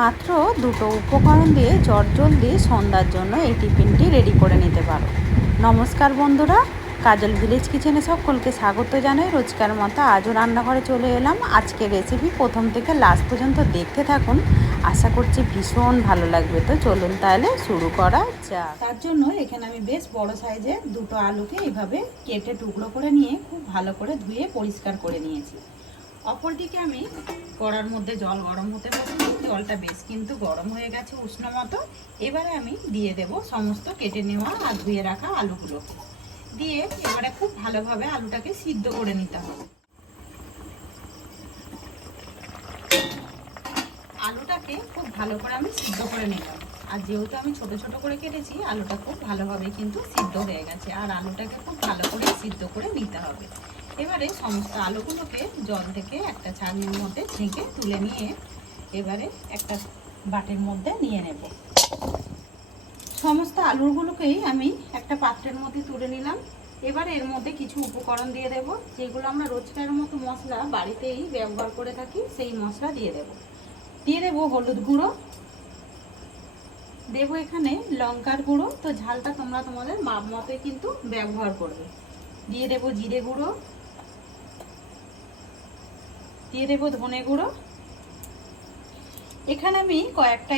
মাত্র দুটো উপকরণ দিয়ে চটজলদি সন্ধ্যার জন্য এই টিফিনটি রেডি করে নিতে পারো। নমস্কার বন্ধুরা, কাজল ভিলেজ কিচেনে সকলকে স্বাগত জানাই। রোজকার মতো আজও রান্নাঘরে চলে এলাম। আজকের রেসিপি প্রথম থেকে লাস্ট পর্যন্ত দেখতে থাকুন, আশা করছি ভীষণ ভালো লাগবে। তো চলুন তাহলে শুরু করা যাক। তার জন্য এখানে আমি বেশ বড় সাইজের দুটো আলুকে এইভাবে কেটে টুকরো করে নিয়ে খুব ভালো করে ধুয়ে পরিষ্কার করে নিয়েছি। অপরদিকে আমি কড়ার মধ্যে জল গরম হতে বসিয়ে, জলটা বেশ কিন্তু গরম হয়ে গেছে উষ্ণ মতো। এবারে আমি দিয়ে দেব সমস্ত কেটে নেওয়া আর ধুয়ে রাখা আলুগুলোকে দিয়ে এবারে খুব ভালোভাবে আলুটাকে সিদ্ধ করে নিতে হবে। আলুটাকে খুব ভালো করে আমি সিদ্ধ করে নিলাম। আর যেহেতু আমি ছোট ছোট করে কেটেছি, আলুটা খুব ভালোভাবে কিন্তু সিদ্ধ হয়ে গেছে। আর আলুটাকে খুব ভালো করে সিদ্ধ করে নিতে হবে। এবারে সমস্ত আলুগুলোকে জল থেকে একটা ছাঁকনির মধ্যে ছেঁকে তুলে নিয়ে এবারে একটা বাটির মধ্যে নিয়ে নেব। সমস্ত আলুগুলোকেই আমি একটা পাত্রের মধ্যে তুলে নিলাম। এবারে এর মধ্যে কিছু উপকরণ দিয়ে দেব, যেগুলো আমরা রোজকার মতো মশলা বাড়িতেই ব্যবহার করে থাকি, সেই মশলা দিয়ে দেব। দিয়ে দেবো হলুদ গুঁড়ো, দেবো এখানে লঙ্কার গুঁড়ো, তো ঝালটা তোমরা তোমাদের মাপ মতোই কিন্তু ব্যবহার করবে। দিয়ে দেবো জিরে গুঁড়ো, দিয়ে দেবো ধনে গুঁড়ো। এখানে আমি কয়েকটা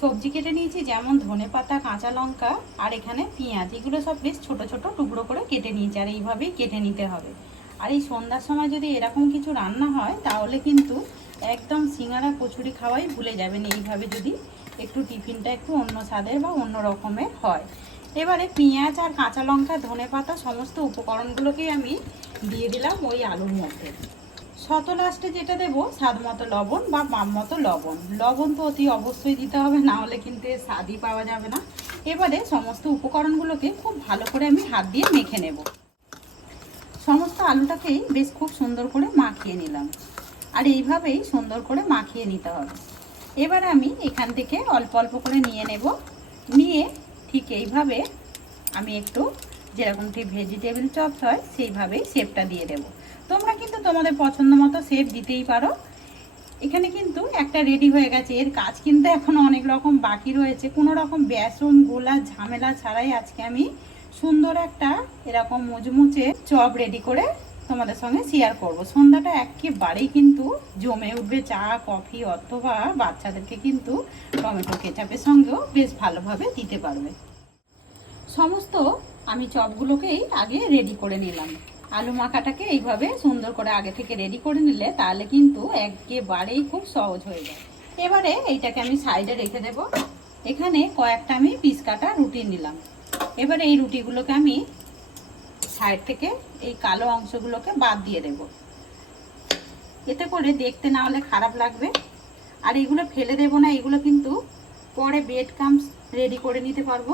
সবজি কেটে নিয়েছি, যেমন ধনে পাতা, কাঁচা লঙ্কা আর এখানে পেঁয়াজ। এগুলো সব বেশ ছোট ছোট টুকরো করে কেটে নিয়েছি, আর এইভাবেই কেটে নিতে হবে। আর এই সন্ধ্যার সময় যদি এরকম কিছু রান্না হয়, তাহলে কিন্তু একদম সিঙ্গারা কচুরি খাওয়াই ভুলে যাবেন, এইভাবে যদি একটু টিফিনটা একটু অন্য স্বাদের বা অন্য রকমের হয়। এবারে পেঁয়াজ আর কাঁচা লঙ্কা, ধনে পাতা সমস্ত উপকরণগুলোকেই আমি দিয়ে দিলাম ওই আলুর মধ্যে। শত লাস্টে যেটা দেবো স্বাদ মতো লবণ বা মাপ মতো লবণ। লবণ তো অতি অবশ্যই দিতে হবে, না হলে কিন্তু এর স্বাদই পাওয়া যাবে না। এবারে সমস্ত উপকরণগুলোকে খুব ভালো করে আমি হাত দিয়ে মেখে নেব। সমস্ত আলুটাকেই বেশ খুব সুন্দর করে মাখিয়ে নিলাম, আর এইভাবেই সুন্দর করে মাখিয়ে নিতে হবে। এবার আমি এখান থেকে অল্প অল্প করে নিয়ে নেব, নিয়ে ঠিক এইভাবে আমি একটু যেরকম ঠিক ভেজিটেবিল চপস হয় সেইভাবেই শেপটা দিয়ে দেবো। তোমরা কিন্তু তোমাদের পছন্দ মতো শেপ দিতেই পারো। এখানে কিন্তু একটা রেডি হয়ে গেছে। এর কাজ কিন্তু এখনো অনেক রকম বাকি রয়েছে। কোনো রকম বেসন গোলা ঝামেলা ছাড়াই আজকে আমি সুন্দর একটা এরকম মুচমুচে চপ রেডি করে তোমাদের সঙ্গে শেয়ার করব। সন্ধ্যাটা একেবারেই কিন্তু জমে উঠবে। চা কফি অথবা বাচ্চাদেরকে কিন্তু টমেটো কেচাপের সঙ্গেও বেশ ভালোভাবে দিতে পারবে। সমস্ত আমি চপগুলোকেই আগে রেডি করে নিলাম। আলু মাখাটাকে এইভাবে সুন্দর করে আগে থেকে রেডি করে নিলে তাহলে কিন্তু একেবারেই খুব সহজ হয়ে যায়। এবারে এইটাকে আমি সাইডে রেখে দেব। এখানে কয়েকটা আমি পিস কাটা রুটি নিলাম। এবারে এই রুটিগুলোকে আমি সাইড থেকে এই কালো অংশগুলোকে বাদ দিয়ে দেব, এতে করে দেখতে না হলে খারাপ লাগবে। আর এগুলো ফেলে দেব না, এগুলো কিন্তু পরে ব্রেড ক্রাম্বস রেডি করে নিতে পারবো।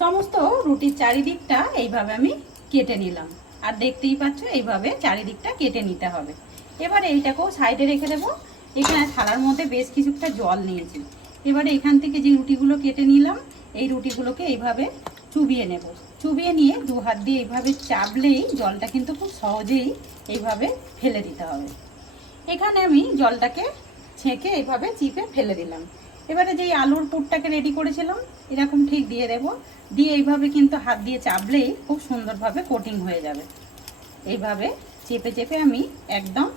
সমস্ত রুটির চারিদিকটা এইভাবে আমি কেটে নিলাম, আর দেখতেই পাচ্ছ এইভাবে চারিদিকটা কেটে নিতে হবে। এবারে এইটাকেও সাইডে রেখে দেবো। এখানে থালার মধ্যে বেশ কিছুটা জল নিয়েছি। এবারে এখান থেকে যে রুটিগুলো কেটে নিলাম, এই রুটিগুলোকে এইভাবে চুবিয়ে নেব। চুবিয়ে নিয়ে দু হাত দিয়ে এইভাবে চাপলেই জলটা কিন্তু খুব সহজেই এইভাবে ফেলে দিতে হবে। এখানে আমি জলটাকে ছেঁকে এইভাবে চিপে ফেলে দিলাম। এবারে যেই আলুর পুরটাকে রেডি করেছিলাম এরকম ঠিক দিয়ে দেব। দিয়ে এইভাবে কিন্তু হাত দিয়ে চাপলেই খুব সুন্দরভাবে কোটিং হয়ে যাবে। এইভাবে চেপে চেপে আমি একদম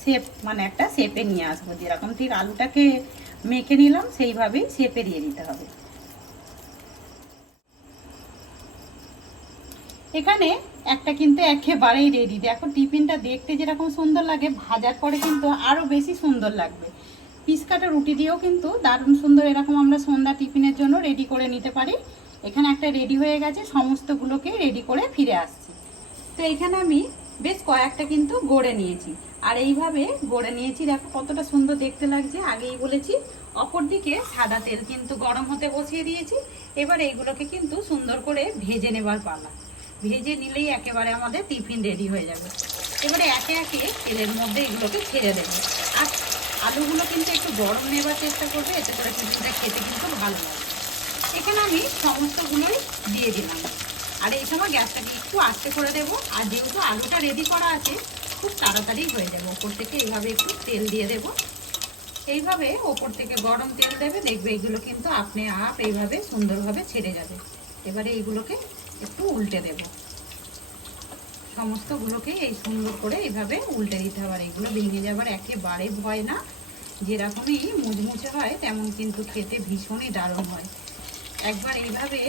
শেপ মানে একটা শেপে নিয়ে আসবো। যেরকম ঠিক আলুটাকে মেখে নিলাম সেইভাবেই শেপে দিয়ে দিতে হবে। এখানে একটা কিন্তু একেবারেই রেডি। দেখো টিফিনটা দেখতে যেরকম সুন্দর লাগে, ভাজার পরে কিন্তু আরও বেশি সুন্দর লাগবে। পিস কাটা রুটি দিয়েও কিন্তু দারুণ সুন্দর এরকম আমরা সন্ধ্যা টিফিনের জন্য রেডি করে নিতে পারি। এখানে একটা রেডি হয়ে গেছে, সমস্তগুলোকে রেডি করে ফিরে আসছি। তো এখানে আমি বেশ কয়েকটা কিন্তু গড়ে নিয়েছি, আর এইভাবে গড়ে নিয়েছি। দেখো কতটা সুন্দর দেখতে লাগছে, আগেই বলেছি। অপরদিকে সাদা তেল কিন্তু গরম হতে বসিয়ে দিয়েছি। এবার এইগুলোকে কিন্তু সুন্দর করে ভেজে নেবার পালা। ভেজে নিলেই একেবারে আমাদের টিফিন রেডি হয়ে যাবে। এবারে একে একে তেলের মধ্যে এগুলোকে ছেড়ে দেবো। আর আলুগুলো কিন্তু একটু গরম নেবার চেষ্টা করবে, এতে করে টিফিনটা খেতে কিন্তু ভালো লাগবে। এখানে আমি সমস্তগুলোই দিয়ে দিলাম, আর এই সময় গ্যাসটাকে একটু আস্তে করে দেবো। আর যেহেতু আলুটা রেডি করা আছে খুব তাড়াতাড়ি হয়ে যাবে। ওপর থেকে এইভাবে একটু তেল দিয়ে দেবো। এইভাবে ওপর থেকে গরম তেল দেবে, দেখবে এগুলো কিন্তু আপনি আপ এইভাবে সুন্দরভাবে ছেড়ে যাবে। এবারে এইগুলোকে একটু উল্টে দেব, সমস্তগুলোকে এই সুন্দর করে এইভাবে উল্টে দিতে হবে। আর এগুলো ভেঙে যাবার একেবারে ভয় না, যেরকমই মুচমুচে হয় তেমন কিন্তু খেতে ভীষণই দারুণ হয়। একবার এইভাবে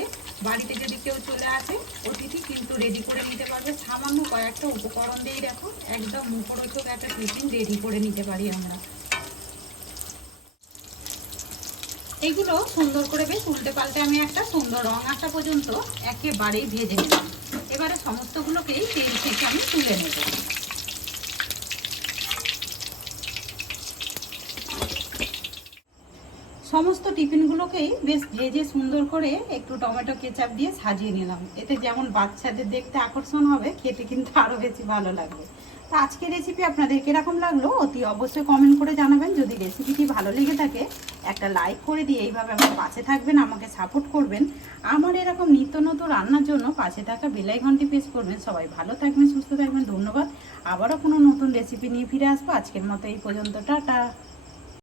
বাড়িতে যদি কেউ চলে আসে অতিথি কিন্তু রেডি করে নিতে পারবে, সামান্য কয়েকটা উপকরণ দিয়ে। দেখো একদম মুখরোচক একটা টিফিন রেডি করে নিতে পারি আমরা। এইগুলো সুন্দর করে বেশ উল্টে পাল্টে আমি একটা সুন্দর রং আসা পর্যন্ত একেবারেই ভেজে নিলাম। এবারে সমস্তগুলোকেই তেল থেকে আমি তুলে নেব। সমস্ত টিফিনগুলোকেই বেশ ভেজে সুন্দর করে একটু টমেটো কেচাপ দিয়ে সাজিয়ে নিলাম। এতে যেমন বাচ্চাদের দেখতে আকর্ষণ হবে, খেতে কিন্তু আরও বেশি ভালো লাগবে। তো আজকের রেসিপি আপনাদের কীরকম লাগলো অতি অবশ্যই কমেন্ট করে জানাবেন। যদি রেসিপিটি ভালো লেগে থাকে একটা লাইক করে দিয়ে এইভাবে আমার পাশে থাকবেন, আমাকে সাপোর্ট করবেন। আমার এরকম নিত্য নতুন রান্নার জন্য পাশে থাকা বেল আইকনটি প্রেস করবেন। সবাই ভালো থাকবেন, সুস্থ থাকবেন, ধন্যবাদ। আবারও কোনো নতুন রেসিপি নিয়ে ফিরে আসবো। আজকের মতো এই পর্যন্ত, টাটা।